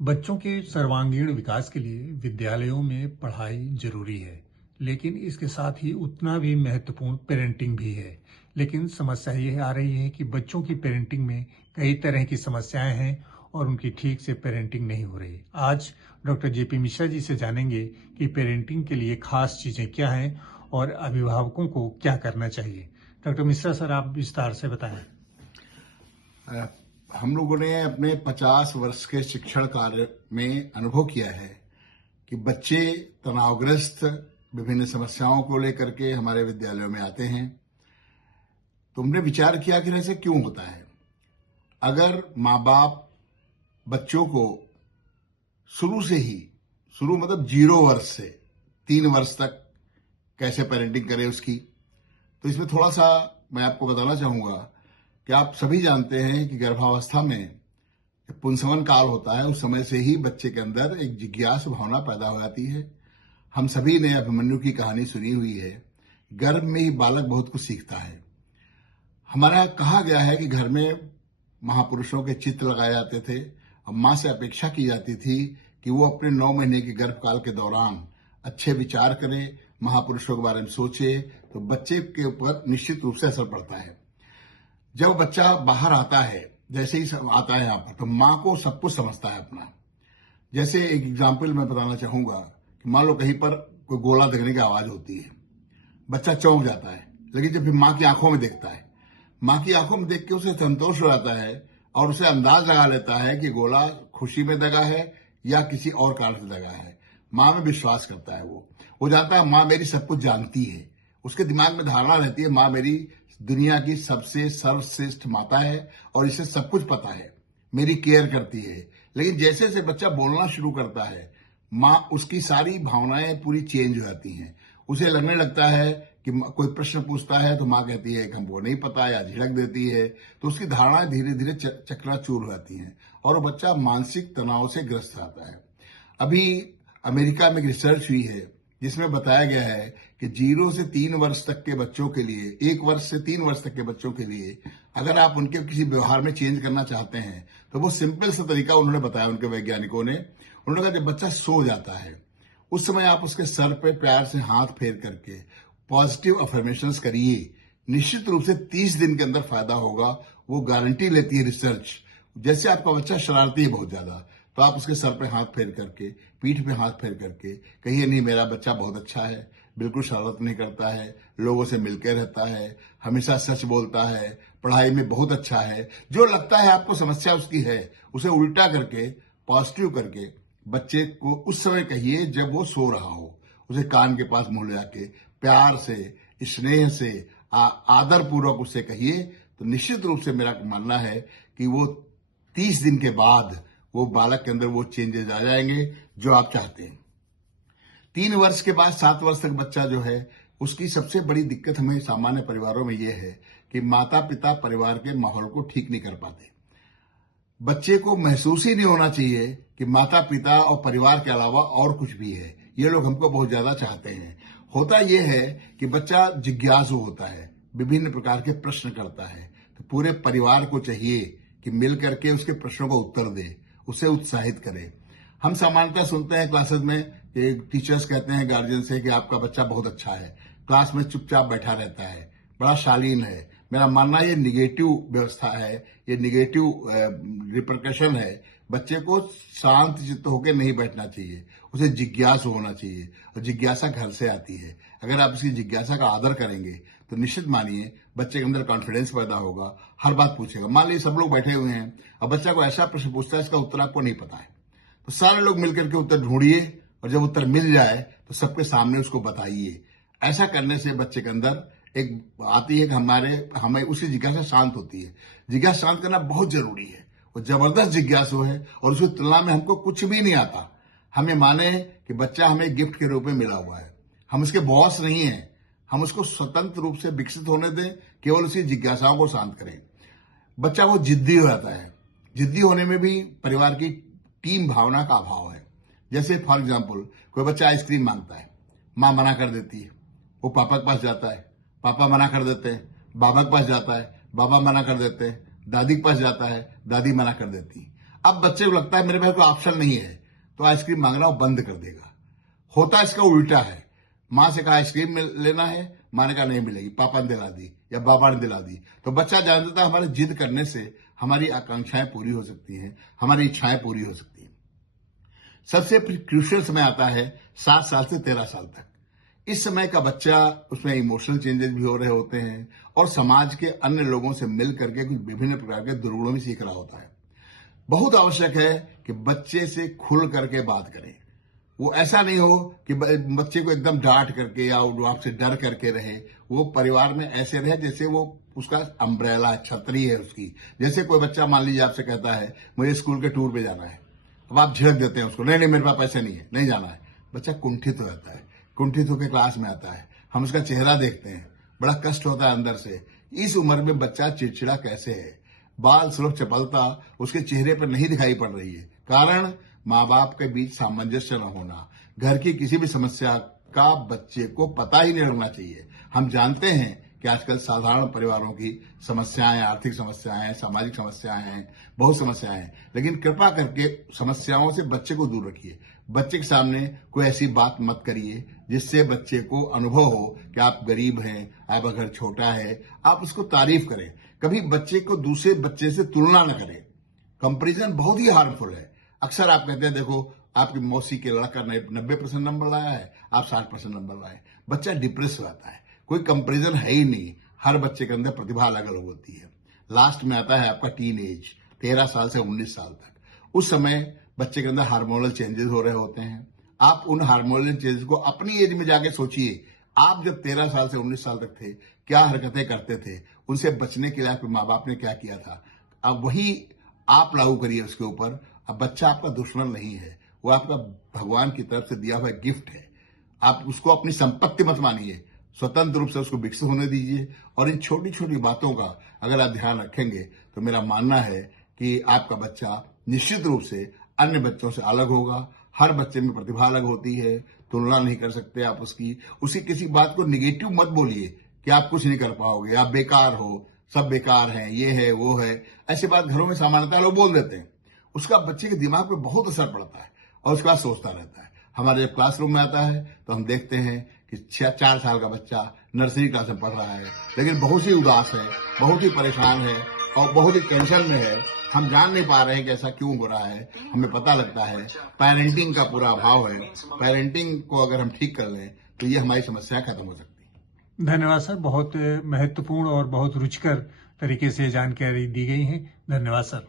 बच्चों के सर्वांगीण विकास के लिए विद्यालयों में पढ़ाई जरूरी है, लेकिन इसके साथ ही उतना भी महत्वपूर्ण पेरेंटिंग भी है। लेकिन समस्या ये आ रही है कि बच्चों की पेरेंटिंग में कई तरह की समस्याएं हैं और उनकी ठीक से पेरेंटिंग नहीं हो रही। आज डॉक्टर जेपी मिश्रा जी से जानेंगे कि पेरेंटिंग के लिए खास चीजें क्या हैं और अभिभावकों को क्या करना चाहिए। डॉक्टर मिश्रा सर, आप विस्तार से बताएं। हम लोगों ने अपने 50 वर्ष के शिक्षण कार्य में अनुभव किया है कि बच्चे तनावग्रस्त विभिन्न समस्याओं को लेकर के हमारे विद्यालयों में आते हैं। तो हमने विचार किया कि ऐसे क्यों होता है। अगर माँ बाप बच्चों को शुरू मतलब 0 वर्ष से 3 वर्ष तक कैसे पेरेंटिंग करें उसकी, तो इसमें थोड़ा सा मैं आपको बताना चाहूंगा कि आप सभी जानते हैं कि गर्भावस्था में पुंसवन काल होता है। उस समय से ही बच्चे के अंदर एक जिज्ञास भावना पैदा हो जाती है। हम सभी ने अभिमन्यु की कहानी सुनी हुई है। गर्भ में ही बालक बहुत कुछ सीखता है। हमारा यहाँ कहा गया है कि घर में महापुरुषों के चित्र लगाए जाते थे और माँ से अपेक्षा की जाती थी कि वो अपने 9 महीने के गर्भकाल के दौरान अच्छे विचार करे, महापुरुषों के बारे में सोचे, तो बच्चे के ऊपर निश्चित रूप से असर पड़ता है। जब बच्चा बाहर आता है, जैसे ही आता है यहाँ पर, तो माँ को सब कुछ समझता है अपना। जैसे एक एग्जाम्पल मैं बताना चाहूंगा कि मान लो कहीं पर कोई गोला दगने की आवाज होती है, बच्चा चौंक जाता है, लेकिन जब फिर माँ की आंखों में देखता है, माँ की आंखों में देख के उसे संतोष हो जाता है और उसे अंदाज लगा लेता है कि गोला खुशी में दगा है या किसी और कारण से दगा है। माँ में विश्वास करता है। वो जानता है माँ मेरी सब कुछ जानती है। उसके दिमाग में धारणा रहती है माँ मेरी दुनिया की सबसे सर्वश्रेष्ठ माता है और इसे सब कुछ पता है, मेरी केयर करती है। लेकिन जैसे जैसे बच्चा बोलना शुरू करता है, माँ उसकी सारी भावनाएं पूरी चेंज हो जाती हैं। उसे लगने लगता है कि कोई प्रश्न पूछता है तो माँ कहती है कि हमको नहीं पता या झिड़क देती है। तो उसकी धारणाएं धीरे धीरे चकनाचूर हो जाती हैं और वो बच्चा मानसिक तनाव से ग्रस्त रहता है। अभी अमेरिका में एक रिसर्च हुई है जिसमें बताया गया है कि 0 से 3 वर्ष तक के बच्चों के लिए, 1 वर्ष से 3 वर्ष तक के बच्चों के लिए अगर आप उनके किसी व्यवहार में चेंज करना चाहते हैं तो वो सिंपल सा तरीका उन्होंने बताया, उनके वैज्ञानिकों ने। उन्होंने कहा जब बच्चा सो जाता है उस समय आप उसके सर पे प्यार से हाथ फेर करके पॉजिटिव अफर्मेशंस करिए। निश्चित रूप से 30 दिन के अंदर फायदा होगा। वो गारंटी लेती है रिसर्च। जैसे आपका बच्चा शरारती है बहुत ज्यादा, तो आप उसके सर पे हाथ फेर करके, पीठ पे हाथ फेर करके कहिए नहीं मेरा बच्चा बहुत अच्छा है, बिल्कुल शरारत नहीं करता है, लोगों से मिलकर रहता है, हमेशा सच बोलता है, पढ़ाई में बहुत अच्छा है। जो लगता है आपको समस्या उसकी है, उसे उल्टा करके पॉजिटिव करके बच्चे को उस समय कहिए जब वो सो रहा हो। उसे कान के पास मुंह ले जाके प्यार से, स्नेह से, आदर पूर्वक उसे कहिए। तो निश्चित रूप से मेरा मानना है कि वो 30 दिन के बाद वो बालक के अंदर वो चेंजेस आ जाएंगे जो आप चाहते हैं। 3 वर्ष के बाद 7 वर्ष तक बच्चा जो है, उसकी सबसे बड़ी दिक्कत हमें सामान्य परिवारों में ये है कि माता पिता परिवार के माहौल को ठीक नहीं कर पाते। बच्चे को महसूस ही नहीं होना चाहिए कि माता पिता और परिवार के अलावा और कुछ भी है। ये लोग हमको बहुत ज्यादा चाहते हैं। होता यह है कि बच्चा जिज्ञासु होता है, विभिन्न प्रकार के प्रश्न करता है। तो पूरे परिवार को चाहिए कि मिल करके उसके प्रश्नों का उत्तर दे, उसे उत्साहित करे। हम सामान्यतः सुनते हैं क्लासेस में कि टीचर्स कहते हैं गार्जियन से कि आपका बच्चा बहुत अच्छा है, क्लास में चुपचाप बैठा रहता है, बड़ा शालीन है। मेरा मानना ये निगेटिव व्यवस्था है, ये निगेटिव रिपरकशन है। बच्चे को शांत चित्त होकर नहीं बैठना चाहिए, उसे जिज्ञासु होना चाहिए और जिज्ञासा घर से आती है। अगर आप इसकी जिज्ञासा का आदर करेंगे तो निश्चित मानिए बच्चे के अंदर कॉन्फिडेंस पैदा होगा, हर बात पूछेगा। मान लीजिए सब लोग बैठे हुए हैं और बच्चा को ऐसा प्रश्न पूछता है इसका उत्तर आपको नहीं पता है, तो सारे लोग मिलकर के उत्तर ढूंढिए और जब उत्तर मिल जाए तो सबके सामने उसको बताइए। ऐसा करने से बच्चे के अंदर एक आती है कि हमें उसी जिज्ञासा शांत होती है। जिज्ञासा शांत करना बहुत जरूरी है। वो जबरदस्त जिज्ञासु है और उसकी तुलना में हमको कुछ भी नहीं आता। हमें माने कि बच्चा हमें गिफ्ट के रूप में मिला हुआ है, हम उसके बॉस नहीं है। हम उसको स्वतंत्र रूप से विकसित होने दें, केवल उसकी जिज्ञासाओं को शांत करें। बच्चा वो जिद्दी हो जाता है। जिद्दी होने में भी परिवार की टीम भावना का अभाव है। जैसे फॉर एग्जाम्पल कोई बच्चा आइसक्रीम मांगता है, माँ मना कर देती है, वो पापा के पास जाता है, पापा मना कर देते हैं, बाबा के पास जाता है, बाबा मना कर देते हैं, दादी के पास जाता है, दादी मना कर देती है। अब बच्चे को लगता है मेरे पास कोई ऑप्शन नहीं है, तो आइसक्रीम मांगना वो बंद कर देगा। होता इसका उल्टा है, माँ से कहा आइसक्रीम लेना है, माँ ने कहा नहीं मिलेगी, पापा ने दिला दी या बाबा ने दिला दी। तो बच्चा जानता है हमारे जिद करने से हमारी आकांक्षाएं पूरी हो सकती हैं, हमारी इच्छाएं पूरी हो सकती हैं। सबसे क्रूशियल समय आता है 7 साल से 13 साल तक। इस समय का बच्चा, उसमें इमोशनल चेंजेस भी हो रहे होते हैं और समाज के अन्य लोगों से मिल करके कुछ विभिन्न प्रकार के दुर्गुणों भी सीख रहा होता है। बहुत आवश्यक है कि बच्चे से खुल करके बात करें। वो ऐसा नहीं हो कि बच्चे को एकदम डांट करके या आपसे डर करके रहे। वो परिवार में ऐसे रहे जैसे वो उसका अम्ब्रेला है, छतरी है उसकी। जैसे कोई बच्चा मान लीजिए आपसे कहता है मुझे स्कूल के टूर पे जाना है, अब आप झिड़क देते हैं उसको, नहीं मेरे पास पैसे नहीं है, नहीं जाना है। बच्चा कुंठित हो जाता है, कुंठित होकर क्लास में आता है, हम उसका चेहरा देखते हैं, बड़ा कष्ट होता है अंदर से। इस उम्र में बच्चा चिड़चिड़ा कैसे है, बाल सुलभ चपलता उसके चेहरे पर नहीं दिखाई पड़ रही है। कारण माँ बाप के बीच सामंजस्य न होना। घर की किसी भी समस्या का बच्चे को पता ही नहीं लगना चाहिए। हम जानते हैं कि आजकल साधारण परिवारों की समस्याएं, आर्थिक समस्याएं, सामाजिक समस्याएं हैं, बहुत समस्याएं हैं, लेकिन कृपा करके समस्याओं से बच्चे को दूर रखिए। बच्चे के सामने कोई ऐसी बात मत करिए जिससे बच्चे को अनुभव हो कि आप गरीब हैं, आपका घर छोटा है। आप उसको तारीफ करें, कभी बच्चे को दूसरे बच्चे से तुलना न करें। कंपैरिजन बहुत ही हार्मफुल है। अक्सर आप कहते हैं देखो आपकी मौसी के लड़का 90% नंबर लाया है, आप 60% नंबर लाए, बच्चा डिप्रेस हो जाता है। कोई कंपैरिजन है ही नहीं। हर बच्चे के अंदर प्रतिभा अलग अलग होती है। लास्ट में आता है आपका टीन एज, 13 साल से 19 साल तक। उस समय बच्चे के अंदर हार्मोनल चेंजेस हो रहे होते हैं। आप उन हार्मोनल चेंजेस को अपनी एज में जाके सोचिए, आप जब 13 साल से 19 साल तक थे क्या हरकतें करते थे, उनसे बचने के लिए आपके माँ बाप ने क्या किया था। अब वही आप लागू करिए उसके ऊपर। अब बच्चा आपका दुश्मन नहीं है, वो आपका भगवान की तरफ से दिया हुआ गिफ्ट है। आप उसको अपनी संपत्ति मत मानिए, स्वतंत्र रूप से उसको विकसित होने दीजिए। और इन छोटी छोटी बातों का अगर आप ध्यान रखेंगे तो मेरा मानना है कि आपका बच्चा निश्चित रूप से अन्य बच्चों से अलग होगा। हर बच्चे में प्रतिभा अलग होती है, तुलना नहीं कर सकते आप उसकी किसी बात को निगेटिव मत बोलिए कि आप कुछ नहीं कर पाओगे, आप बेकार हो, सब बेकार हैं, ये है वो है। ऐसी बात घरों में सामान्यतः लोग बोल देते हैं। उसका बच्चे के दिमाग पे बहुत असर पड़ता है और उसके बाद सोचता रहता है। हमारे जब क्लासरूम में आता है तो हम देखते हैं कि 4 साल का बच्चा नर्सरी क्लास में पढ़ रहा है, लेकिन बहुत ही उदास है, बहुत ही परेशान है और बहुत ही टेंशन में है। हम जान नहीं पा रहे हैं कि ऐसा क्यों हो रहा है। हमें पता लगता है पेरेंटिंग का पूरा अभाव है। पेरेंटिंग को अगर हम ठीक कर लें तो ये हमारी समस्या खत्म हो सकती है। धन्यवाद सर, बहुत महत्वपूर्ण और बहुत रुचिकर तरीके से जानकारी दी गई है। धन्यवाद सर।